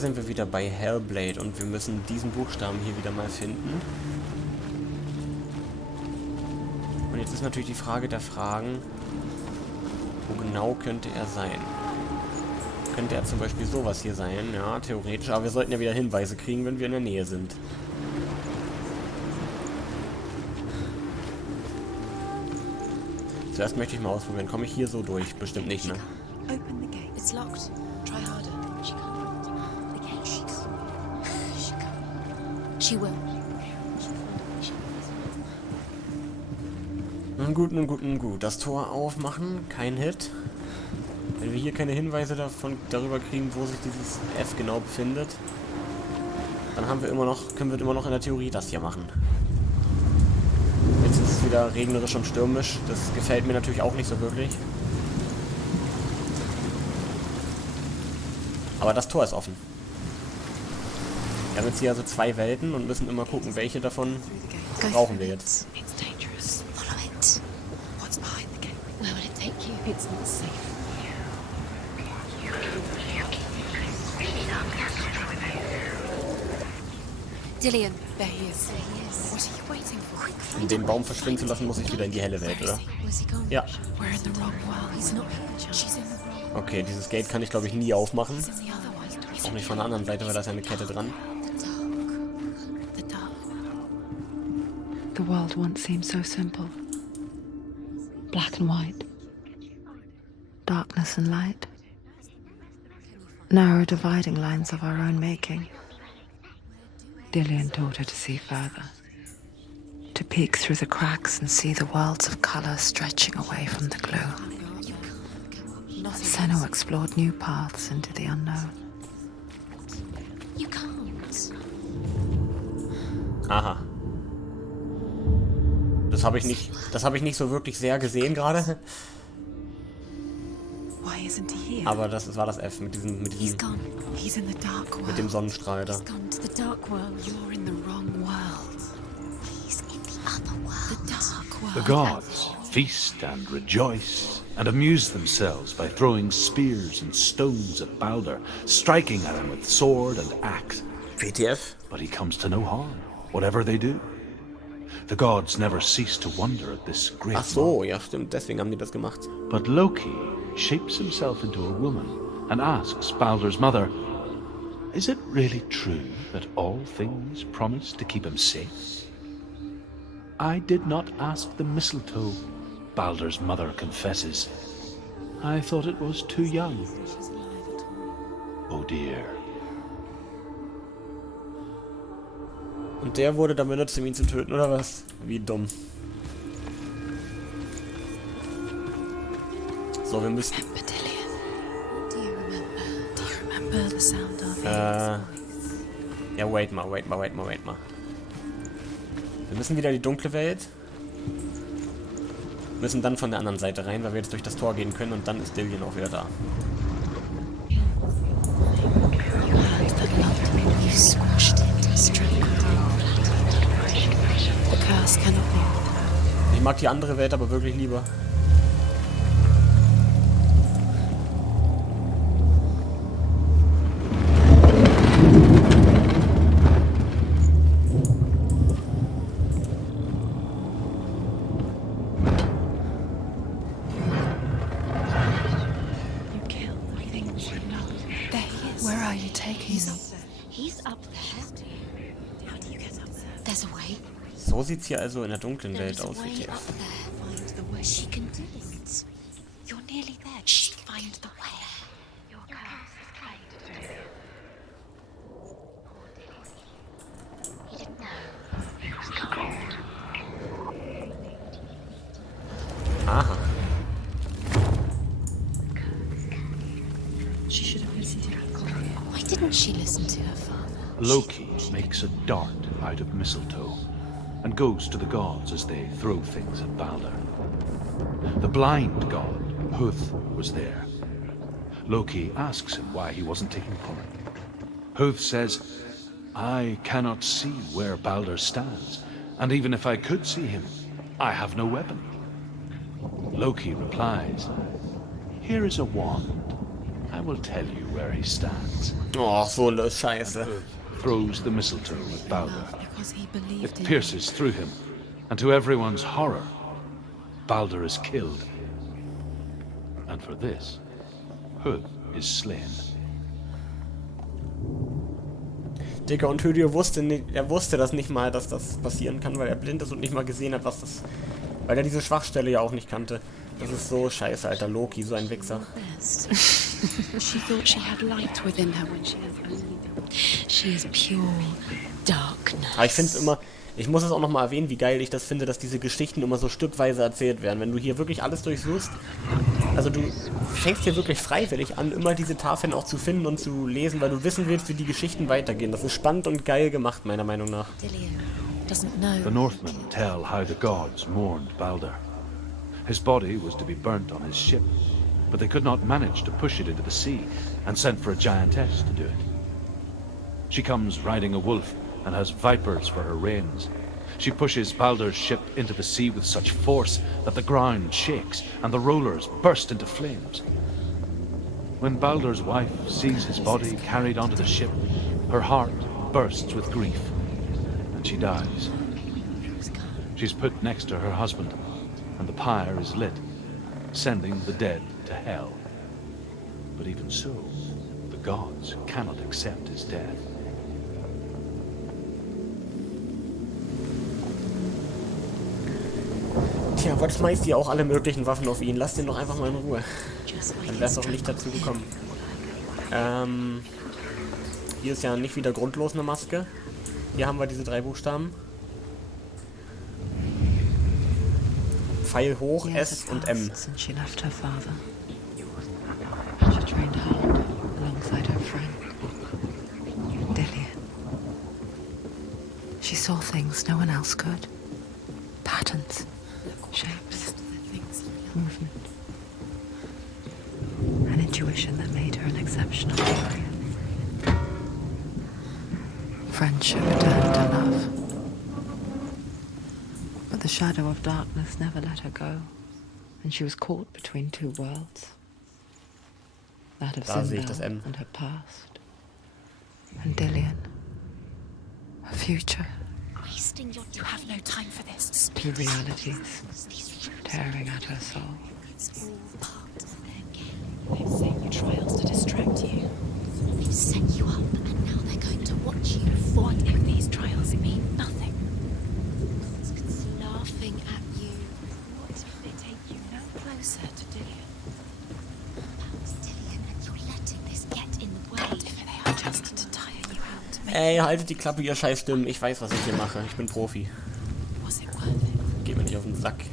sind wir wieder bei Hellblade und wir müssen diesen Buchstaben hier wieder mal finden. Und jetzt ist natürlich die Frage der Fragen, wo genau könnte er sein? Könnte er zum Beispiel sowas hier sein? Ja, theoretisch, aber wir sollten ja wieder Hinweise kriegen, wenn wir in der Nähe sind. Zuerst möchte ich mal ausprobieren. Komme ich hier so durch? Bestimmt nicht, ne? Open the gate. It's locked. Try harder. She can't. The gate. She can't. She will. Nun gut, nun gut, nun gut. Das Tor aufmachen, kein Hit. Wenn wir hier keine Hinweise darüber kriegen, wo sich dieses F genau befindet, dann können wir immer noch in der Theorie das hier machen. Jetzt ist es wieder regnerisch und stürmisch. Das gefällt mir natürlich auch nicht so wirklich. Aber das Tor ist offen. Wir haben jetzt hier also zwei Welten und müssen immer gucken, welche davon brauchen wir jetzt. Dillion, there he is. What are you waiting for? Quick, Um den Baum verschwinden zu lassen, muss ich wieder in die helle Welt, oder? Ja. We're in the wrong world. He's not. She's in the wrong. Okay, dieses Gate kann ich, glaube ich, nie aufmachen. He's in the other one. Auch nicht von der anderen Seite, weil da ist ja eine Kette dran. The dark. The world once seemed so simple. Black and white. Darkness and light. Narrow dividing lines of our own making. Dillion taught her to see further. To peek through the cracks and see the worlds of color stretching away from the glue. Senua explored new paths into the unknown. You can't. Aha. Das habe ich nicht so wirklich sehr gesehen gerade. Why isn't he here? Aber das war das F mit He's gone. He's in the dark world. mit dem Sonnenstrahl da. He's gone to the dark world. You're in the wrong world. He's in the other world. The dark world. The gods feast and rejoice and amuse themselves by throwing spears and stones at Balder, striking at him with sword and axe. WTF? But he comes to no harm, whatever they do. The gods never cease to wonder at this great Ach so, marvel. ja stimmt, deswegen haben die das gemacht. But Loki shapes himself into a woman and asks Balder's mother, "Is it really true that all things promise to keep him safe?" "I did not ask the mistletoe," Balder's mother confesses. "I thought it was too young." Oh dear. Und der wurde dann benutzt, um ihn zu töten, oder was? Wie dumm. So, wir müssen... Remember, Dillion. Do you remember? Do you remember the sound of Ja, wait mal. Wir müssen wieder in die dunkle Welt. Müssen dann von der anderen Seite rein, weil wir jetzt durch das Tor gehen können und dann ist Dillion auch wieder da. You heard that loved me. You squashed it, strangled it, flattened. The curse cannot be. Ich mag die andere Welt aber wirklich lieber. You killed the things you love. There he is. Where are you taking He's me? up there. He's up there. How do you get up there? There's a way. So sieht's hier also in der dunklen Welt There's a aus, way WTF. up there. Find the way. She can do it. You're nearly there. Just find the way. Your curse is played. He didn't know. He was cold. Aha. She should have listened to her. Why didn't she listen to her father? Loki makes a dart out of mistletoe and goes to the gods as they throw things at Balder. The blind god, Huth, was there. Loki asks him why he wasn't taking part. Huth says, "I cannot see where Balder stands, and even if I could see him, I have no weapon." Loki replies, "Here is a wand. I will tell you where he stands. Oh, so eine Scheiße. Throws the mistletoe at Balder. Because he believed It in pierces through him, and to everyone's horror, Balder is killed. And for this, Hood is slain. Digga, und Hüdio wusste nicht, er wusste das nicht mal, dass das passieren kann, weil er blind ist und nicht mal gesehen hat, was das... Weil er diese Schwachstelle ja auch nicht kannte. Das ist so scheiße, alter Loki, so ein Wichser. best. She thought she had light within her when she has only. She is pure darkness. Aber ich finde es immer... Ich muss es auch nochmal erwähnen, wie geil ich das finde, dass diese Geschichten immer so stückweise erzählt werden. Wenn du hier wirklich alles durchsuchst, also du fängst hier wirklich freiwillig an, immer diese Tafeln auch zu finden und zu lesen, weil du wissen willst, wie die Geschichten weitergehen. Das ist spannend und geil gemacht, meiner Meinung nach. Dillion doesn't know. The Northmen tell how the gods mourned Balder. His body was to be burnt on his ship, but they could not manage to push it into the sea, and sent for a giantess to do it. She comes riding a wolf, and has vipers for her reins. She pushes Balder's ship into the sea with such force that the ground shakes and the rollers burst into flames. When Balder's wife sees his body carried onto the ship, her heart bursts with grief, and she dies. She's put next to her husband, and the pyre is lit, sending the dead to hell. But even so, the gods cannot accept his death. Tja, was schmeißt ihr auch alle möglichen Waffen auf ihn? Lasst ihn doch einfach mal in Ruhe. Dann wär's doch nicht dazu gekommen. Hier ist ja nicht wieder grundlos eine Maske. Hier haben wir diese 3 Buchstaben. Pfeil hoch, S und M. Since she left her father, she trained hard alongside her friend, Dillion. She saw things no one else could. Patterns, shapes, movement. An intuition that made her an exceptional warrior. Friendship turned to love. But the shadow of darkness never let her go, and she was caught between 2 worlds. That of Da sehe ich das Sinbad M. and her past, and Dillion, her future. Wasting your. You have no time for this. 2 realities tearing at her soul. It's all part of their game. They've set you trials to distract you. They've set you up, and now they're going to watch you. What if these trials mean nothing? It's laughing at you. What if they take you no closer to Dillion? About Dillion, and you're letting this get in the way. What if they are just to tire you out? Ey, haltet die Klappe, ihr Scheißstimmen. Ich weiß, was ich hier mache. Ich bin Profi. Was it worth it? Geht mir nicht auf den Sack.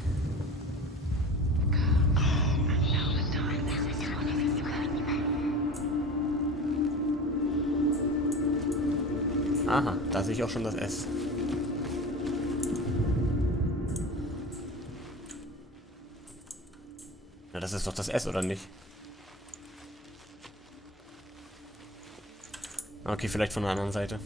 Aha, da sehe ich auch schon das S. Na, das ist doch das S, oder nicht? Okay, vielleicht von der anderen Seite.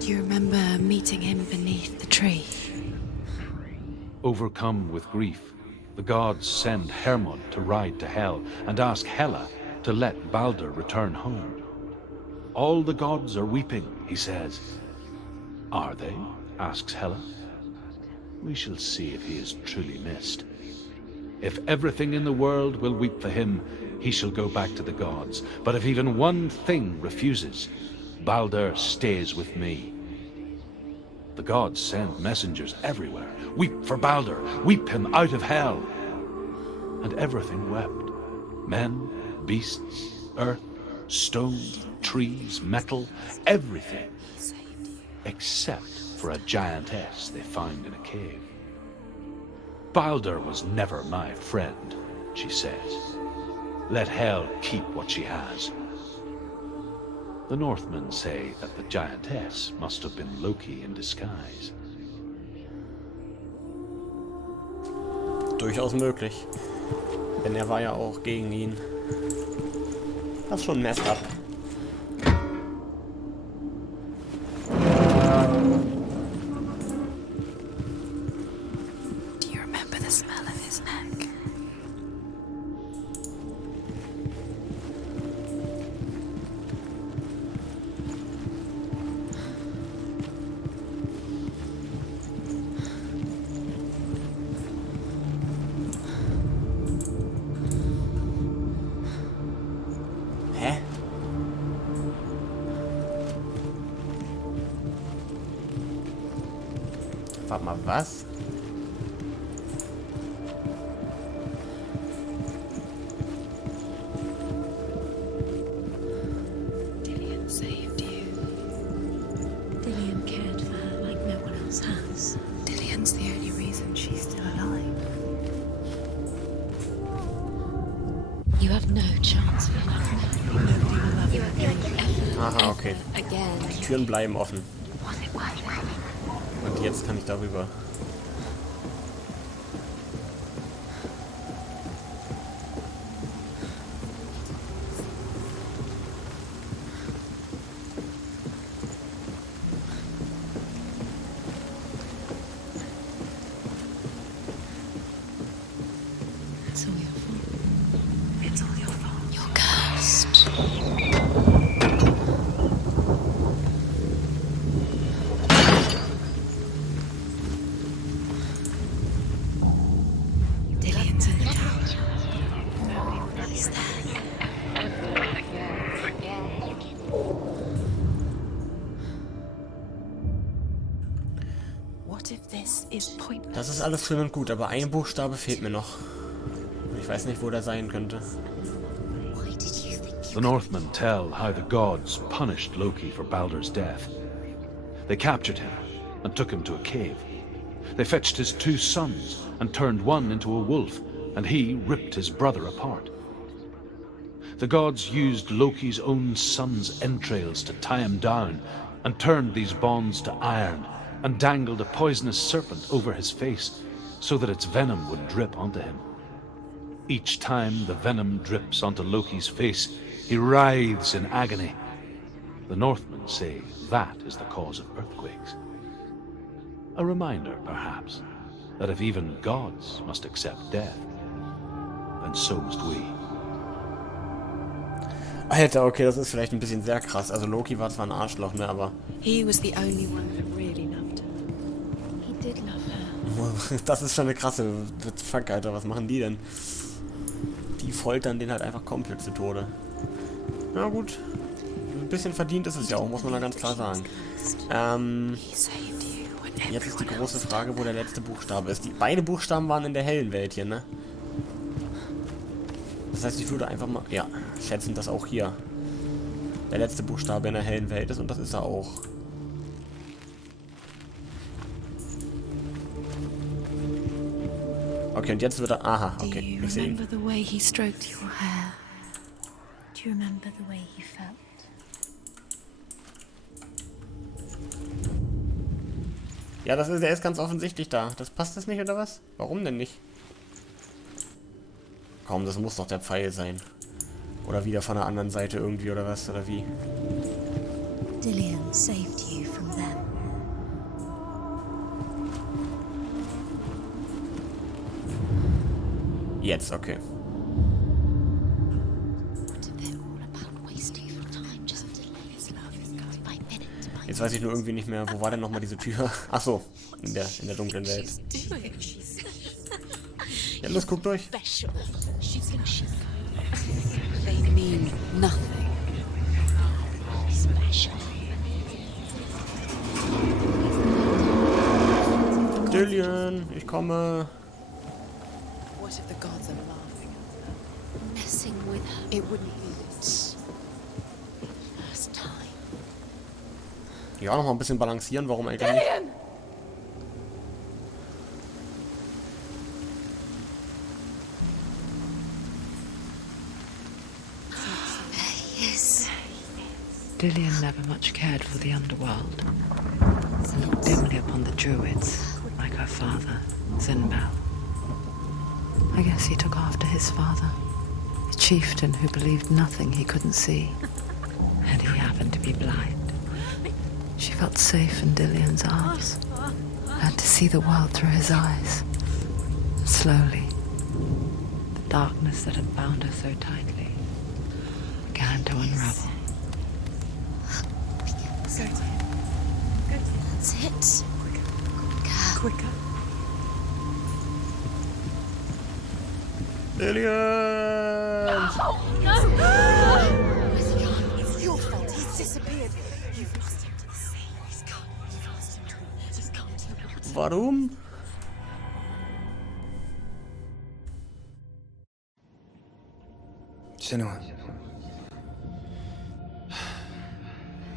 Do you remember meeting him beneath the tree? Overcome with grief, the gods send Hermod to ride to Hell and ask Hela to let Balder return home. All the gods are weeping, he says. Are they? Asks Hela. We shall see if he is truly missed. If everything in the world will weep for him, he shall go back to the gods. But if even one thing refuses, Balder stays with me. The gods send messengers everywhere. Weep for Balder, weep him out of hell. And everything wept. Men, beasts, earth, stone, trees, metal, everything. Except for a giantess they found in a cave. Balder was never my friend, she says. Let hell keep what she has. The Northmen say that the giantess must have been Loki in disguise. Durchaus möglich. Denn er war ja auch gegen ihn. Das ist schon messed up. Warte mal, was? Dillion saved you. Dillion cared for her like no one else has. Dillion's the only reason she's still alive. You have no chance for love. Nobody will love you again. Aha, okay. Again. Die Türen bleiben offen. Und jetzt kann ich darüber. It's all your fault. It's all your fault. You're cursed. Dillion's in the tower. He's there. What if this is pointless? Das ist alles schön und gut, aber ein Buchstabe fehlt mir noch. Ich weiß nicht, wo der sein könnte. The Northmen tell how the gods punished Loki for Baldur's death. They captured him and took him to a cave. They fetched his 2 sons and turned one into a wolf, and he ripped his brother apart. The gods used Loki's own son's entrails to tie him down and turned these bonds to iron and dangled a poisonous serpent over his face so that its venom would drip onto him. Each time the venom drips onto Loki's face, he writhes in agony. The Northmen say that is the cause of earthquakes. A reminder, perhaps, that if even gods must accept death, then so must we. Alter, okay, das ist vielleicht ein bisschen sehr krass. Also Loki war zwar ein Arschloch, ne, aber... He was the only one that really loved her. He did love her. Das ist schon eine krasse... Fuck, Alter, was machen die denn? Die foltern den halt einfach komplett zu Tode. Na gut. Ein bisschen verdient ist es ja auch, muss man da ganz klar sagen. Jetzt ist die große Frage, wo der letzte Buchstabe ist. Beide Buchstaben waren in der hellen Welt hier, ne? Das heißt, ich würde einfach mal, ja, schätzen, dass auch hier der letzte Buchstabe in der hellen Welt ist, und das ist er auch. Okay, und jetzt wird er, aha, okay, ich sehe ihn. Do you remember the way he stroked your hair? Do you remember the way he felt? Ja, der ist ganz offensichtlich da. Das passt das nicht, oder was? Warum denn nicht? Komm, das muss doch der Pfeil sein. Oder wieder von der anderen Seite irgendwie, oder was, oder wie? Dillion saved you from them. Jetzt, okay. Jetzt weiß ich nur irgendwie nicht mehr, wo war denn nochmal diese Tür? Ach so, in der dunklen Welt. Ja, los, guck durch. They mean nothing. Dillion, ich komme. What if the gods are laughing at her? Messing with her. It wouldn't be this. First time. Ja, nochmal ein bisschen balancieren, warum eigentlich nicht? Dillion never much cared for the underworld. Looked dimly upon the druids, like her father, Zinbao. I guess he took after his father, a chieftain who believed nothing he couldn't see. And he happened to be blind. She felt safe in Dillion's arms, had to see the world through his eyes. Slowly, the darkness that had bound her so tightly began to unravel. That's it. Quicker. Dillion! It's your fault. He's disappeared. You've lost him to the sea. He's gone. You've lost him to the sea. Warum? Senua,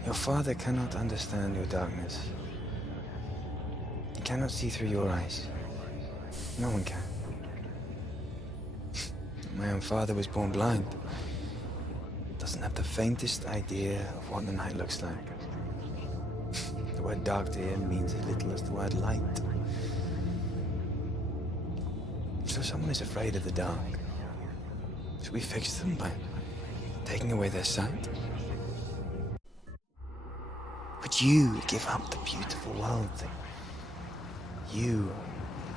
your father cannot understand your darkness. He cannot see through your eyes. No one can. My own father was born blind. Doesn't have the faintest idea of what the night looks like. The word dark to him means as little as the word light. So someone is afraid of the dark. Should we fix them by taking away their sight? Would you give up the beautiful world that you,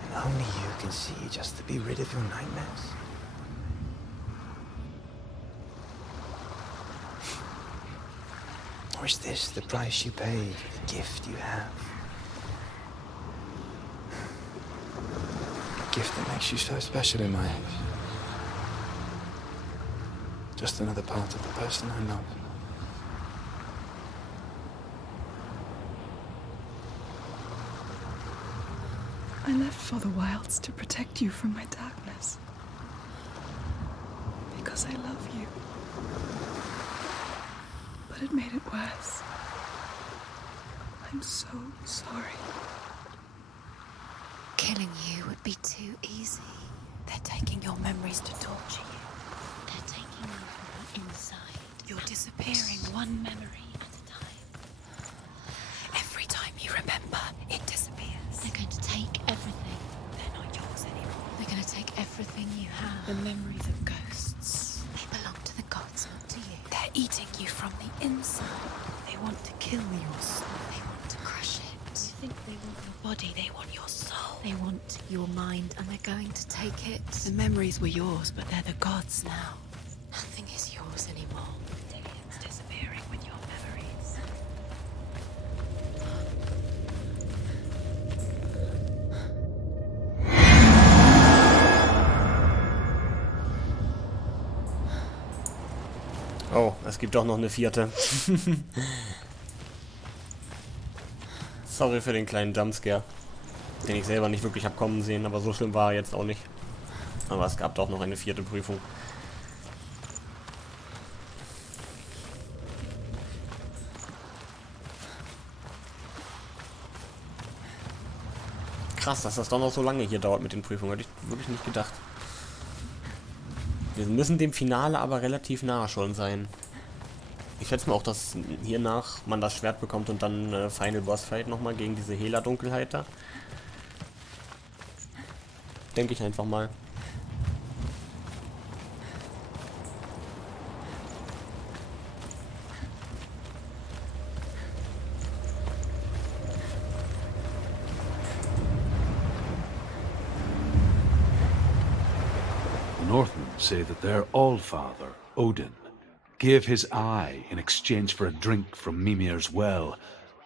and only you, can see just to be rid of your nightmares? Or is this the price you pay for the gift you have? A gift that makes you so special in my eyes. Just another part of the person I love. I left for the wilds to protect you from my darkness. Because I love you. But it made it worse. I'm so sorry. Killing you would be too easy. They're taking your memories to torture you. They're taking you from the inside. You're disappearing one memory at a time. Every time you remember, it disappears. They're going to take everything. They're not yours anymore. They're going to take everything you have. The memories of ghosts. They belong to the gods, not to you. They're eating you from the inside. They want to kill your soul. They want to crush it. You think they want your body, they want your soul. They want your mind, and they're going to take it. The memories were yours, but they're the gods now. Nothing is yours anymore. Dillion's disappearing with your memories. Oh, es gibt doch noch eine vierte. Sorry für den kleinen Jumpscare, den ich selber nicht wirklich hab kommen sehen, aber so schlimm war er jetzt auch nicht. Aber es gab doch noch eine vierte Prüfung. Krass, dass das doch noch so lange hier dauert mit den Prüfungen. Hätte ich wirklich nicht gedacht. Wir müssen dem Finale aber relativ nahe schon sein. Ich schätze mal auch, dass hiernach man das Schwert bekommt und dann Final Boss Fight nochmal gegen diese Hela-Dunkelheit da. Denke ich einfach mal. The Northmen say that their Allfather, Odin, gave his eye in exchange for a drink from Mimir's well,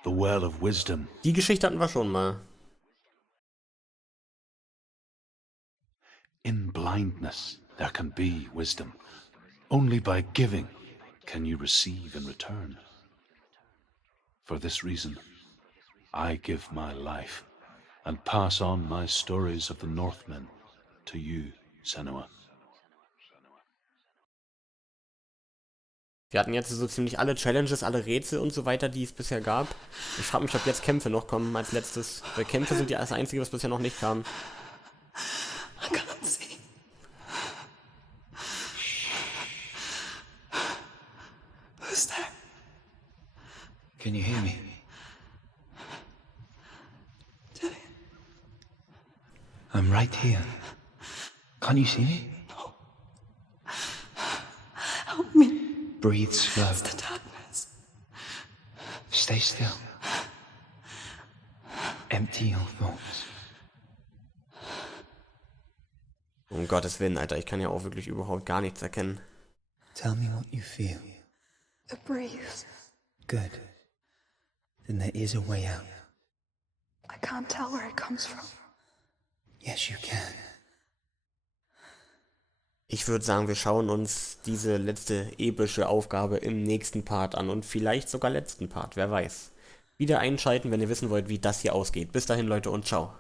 the Well of Wisdom. Die Geschichte hatten wir schon mal. In blindness there can be wisdom. Only by giving can you receive in return. For this reason, I give my life and pass on my stories of the Northmen to you, Senua. Wir hatten jetzt so ziemlich alle Challenges, alle Rätsel und so weiter, die es bisher gab. Ich frage mich, ob jetzt Kämpfe noch kommen als letztes. Weil Kämpfe sind ja das Einzige, was bisher noch nicht kam. I can't see. Who's there? Can you hear me? Dillion. I'm right here. Can't you see me? Help me. Breathe slow. It's the darkness. Stay still. Empty your thoughts. Um Gottes Willen, Alter, ich kann ja auch wirklich überhaupt gar nichts erkennen. Tell me what you feel. The breeze. Good. Then there is a way out. I can't tell where it comes from. Yes, you can. Ich würde sagen, wir schauen uns diese letzte epische Aufgabe im nächsten Part an und vielleicht sogar letzten Part, wer weiß. wieder einschalten, wenn ihr wissen wollt, wie das hier ausgeht. Bis dahin, Leute, und ciao.